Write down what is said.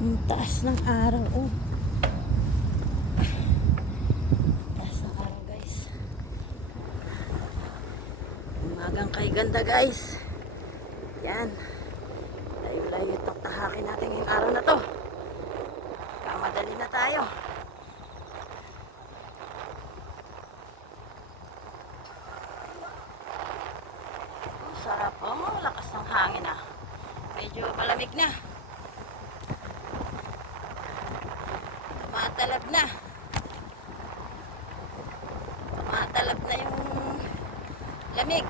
Ang taas ng araw, oh. Taas ng araw, guys. Umagang kay ganda, guys. Yan. Layo-layo itong tahakin natin ngayong araw na to. Kamadali na tayo. Sarap, oh. Lakas ng hangin, ah. Medyo malamig na. Tumatalab na. Tumatalab na yung lamig.